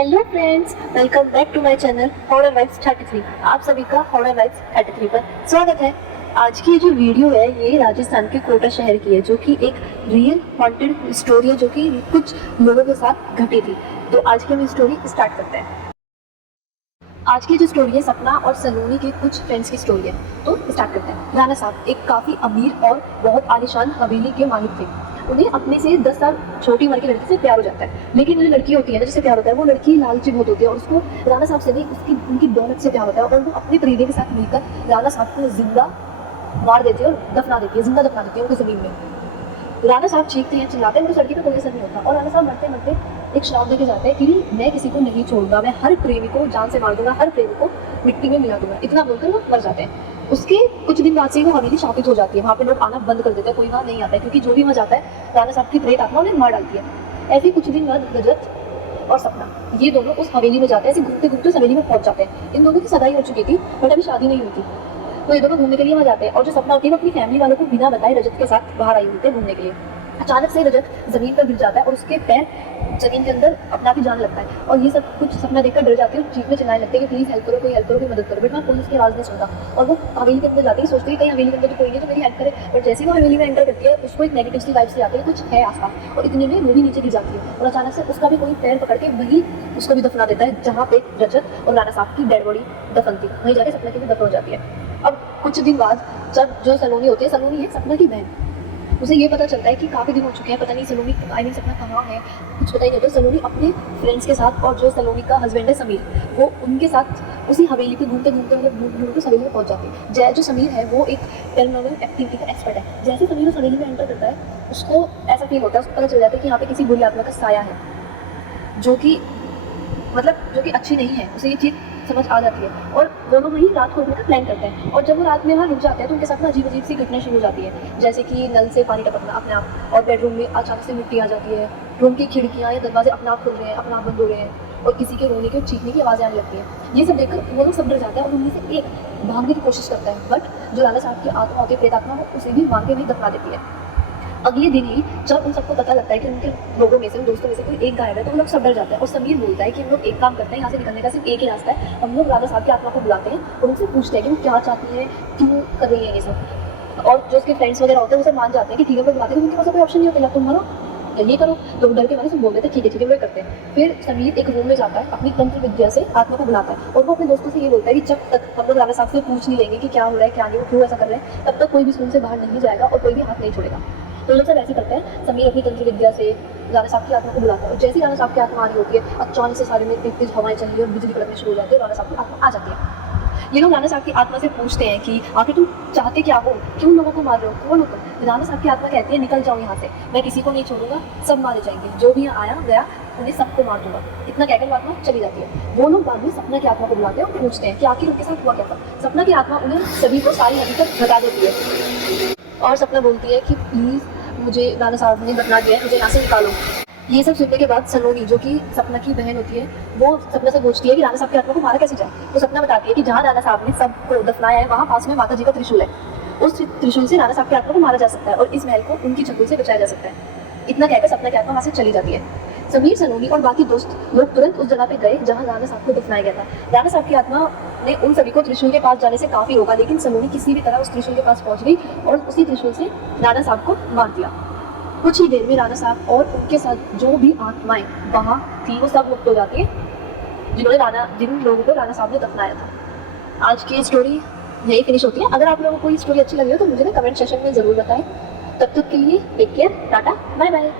Hello friends, welcome back to my channel horror vibes 33। आप सभी का हॉरर वाइब्स 33 पर स्वागत है। आज की जो वीडियो है ये राजस्थान के कोटा शहर की है, जो कि एक रियल हॉन्टेड स्टोरी है जो कि कुछ लोगों के साथ घटी थी। तो आज की हम स्टोरी स्टार्ट करते हैं। आज की जो स्टोरी है सपना और सलोनी के कुछ फ्रेंड्स की स्टोरी है। तो स्टार्ट करते हैं। राणा साहब एक काफ़ी अमीर और बहुत आलीशान हवेली के मालिक थे। उन्हें अपने से 10 साल छोटी उम्र की लड़की से प्यार हो जाता है, लेकिन जो लड़की होती है ना जिससे प्यार होता है वो लड़की लालची बहुत होती है और उसको राणा साहब से नहीं उसकी उनकी दौलत से प्यार होता है और वो अपने प्रेमी के साथ मिलकर राणा साहब को जिंदा मार देती है और दफना देती है, जिंदा दफना देती है उनकी जमीन में। राणा साहब चीखते हैं, चिल्लाते हैं, उस लड़की पे कोई असर नहीं होता और राणा साहब मरते मरते एक श्राप देके जाते हैं कि मैं किसी को नहीं छोड़ूंगा, मैं हर प्रेमी को जान से मार दूंगा, हर प्रेमी को मिट्टी में मिला दूंगा। इतना बोलकर वो मर जाते हैं। उसके कुछ दिन बाद से वो हवेली शापित हो जाती है, वहाँ पे लोग आना बंद कर देते हैं, कोई वहाँ नहीं आता है क्योंकि जो भी वहाँ जाता है राणा साहब की प्रेत आत्मा उन्हें मार डालती है। ऐसे ही कुछ दिन बाद रजत और सपना ये दोनों उस हवेली में जाते हैं, ऐसे घूमते घूमते उस हवेली में पहुंच जाते हैं। इन दोनों की सगाई हो चुकी थी बट अभी शादी नहीं हुई थी, तो ये दोनों घूमने के लिए वहाँ जाते हैं और जो सपना होती है वो अपनी फैमिली वालों को बिना बताए रजत के साथ बाहर आई होती है घूमने के लिए। अचानक से रजत जमीन पर गिर जाता है और उसके पैर जमीन के अंदर अपना भी जान लगता है और ये सब कुछ सपना देखकर डर जाती है और चीखने चिल्लाने लगते हैं कि प्लीज हेल्प करो, कोई हेल्प करो, कोई मदद करो। बट वहाँ कोई उसकी आवाज़ नहीं सुनता और वो हवेली के अंदर जाती है, सोचती है कहीं हवेली के अंदर तो कोई नहीं जो मेरी हेल्प करे। बट जैसे ही वो हवेली में एंटर करती है उसको एक नेगेटिव सी वाइब से आती है, कुछ है आसपास और इतने में वो भी नीचे गिर जाती है और अचानक से उसका भी कोई पैर पकड़ के वही उसको भी दफना देता है जहाँ पे रजत और राणा साहब की डेड बॉडी दफन थी, वहीं जाके सपना की भी दफन हो जाती है। अब कुछ दिन बाद जब जो सलोनी होती है, सलोनी है सपना की बहन, उसे ये पता चलता है कि काफ़ी दिन हो चुके हैं, पता नहीं सलोनी आई नहीं सपना कहाँ है, कुछ पता ही नहीं होता। सलोनी अपने फ्रेंड्स के साथ और जो सलोनी का हस्बैंड है समीर, वो उनके साथ उसी हवेली पे घूमते घूमते मतलब घूम घूम के हवेली में पहुंच जाती है। जय जो समीर है वो एक पैरानॉर्मल एक्टिविटी का एक्सपर्ट है। जैसे समीर उस हवेली में एंटर करता है उसको ऐसा फील होता है, उसको पता चल जाता है कि यहाँ पे किसी बुरी आत्मा का साया है जो कि अच्छी नहीं है। उसे ये चीज़ समझ आ जाती है और दोनों वही रात को रुकने का प्लान करते हैं। और जब वो रात में वहाँ रुक जाते हैं तो उनके साथ ना अजीब अजीब सी घटनाएं शुरू हो जाती है, जैसे कि नल से पानी टपकना अपने आप और बेडरूम में अचानक से मिट्टी आ जाती है, रूम की खिड़कियाँ या दरवाजे अपने आप खुल रहे हैं, अपने आप बंद हो रहे हैं और किसी के रोने की और चीखने की आवाज़ें आने लगती है। ये सब देखकर वो लोग सब डर जाते हैं और उनमें से एक भागने की कोशिश करता है, बट जो राणा साहब की आत्मा होती है, प्रेत आत्मा, वो उसे भी मार के वहीं दफना देती है। अगले दिन ही जब उन सबको पता लगता है कि उनके लोगों में से, उन दोस्तों में से कोई एक गायब है, तो वो लोग सब डर जाते हैं और समीर बोलता है कि हम लोग एक काम करते हैं, यहाँ से निकलने का सिर्फ एक ही रास्ता है। हम लोग राणा साहब की आत्मा को बुलाते हैं और उनसे पूछते हैं कि वो क्या चाहती है, क्यों कर रही है ये सब। और जो उसके फ्रेंड्स वगैरह होते हैं वो सब मान जाते हैं कि ठीक है वो बुलाते हैं, उनके पास कोई ऑप्शन नहीं होता, या तुम मरो या ये करो। लोग डर के मारे सब बोल देते हैं ठीक है वो करते हैं। फिर समीर एक रूम में जाता है, अपनी तंत्र विद्या से आत्मा को बुलाता है और वो अपने दोस्तों से ये बोलता है कि जब तक हम लोग राणा साहब से पूछ नहीं लेंगे कि क्या हो रहा है क्या नहीं, वो क्यों ऐसा कर रहे हैं, तब तक कोई भी रूम से बाहर नहीं जाएगा और कोई भी हाथ नहीं छोड़ेगा। तो लोग सब ऐसे करते हैं। समीर अपनी तंत्र विद्या से राणा साहब की आत्मा को बुलाता है और जैसे ही राणा साहब की आत्मा आ रही होती है अचानक से सारे में तेज हवाएं चल रही है और बिजली कड़कनी शुरू हो जाती है, राणा साहब की आत्मा आ जाती है। ये लोग राणा साहब की आत्मा से पूछते हैं कि आखिर तुम चाहते क्या हो, क्यों लोगों को मार रहे हो, कौन हो तुम। राणा साहब की आत्मा कहती है निकल जाओ यहाँ से, मैं किसी को नहीं छोड़ूंगा, सब मारे जाएंगे, जो भी यहाँ आया गया उन्हें सबको मार दूंगा। इतना कहकर वो आत्मा चली जाती है। वो लोग बाद में सपना की आत्मा को बुलाते हैं और पूछते हैं कि आखिर उनके साथ हुआ क्या था। सपना की आत्मा उन्हें सभी को सारी नदी तक बता देती है और सपना बोलती है कि प्लीज़ मुझे राणा साहब ने दफना दिया है, मुझे यहाँ से निकालो। ये सब सुनने के बाद सलोनी जो कि सपना की बहन होती है वो सपना से पूछती है कि राणा साहब की आत्मा को मारा कैसे जाए। तो सपना बताती है कि जहाँ राणा साहब ने सबको दफनाया है वहाँ पास में माता जी का त्रिशूल है, उस त्रिशूल से राणा साहब की आत्मा को मारा जा सकता है और इस महल को उनकी चंगुल से बचाया जा सकता है। इतना कहकर सपना की आत्मा वहाँ से चली जाती है। समीर, सलोनी और बाकी दोस्त लोग तुरंत उस जगह पे गए जहाँ राणा साहब को दफनाया गया था। राणा साहब की आत्मा ने उन सभी को त्रिशूल के पास जाने से काफ़ी रोका, लेकिन सलोनी किसी भी तरह उस त्रिशूल के पास पहुंच गई और उसी त्रिशूल से राणा साहब को मार दिया। कुछ ही देर में राणा साहब और उनके साथ जो भी आत्माएं वहाँ थी वो सब मुक्त हो जाती है जिन लोगों को राणा साहब ने दफनाया था। आज की स्टोरी यही फिनिश होती है। अगर आप लोगों को ये स्टोरी अच्छी लगी हो तो मुझे ना कमेंट सेक्शन में ज़रूर बताएं। तब तक के लिए take care, tata, bye bye.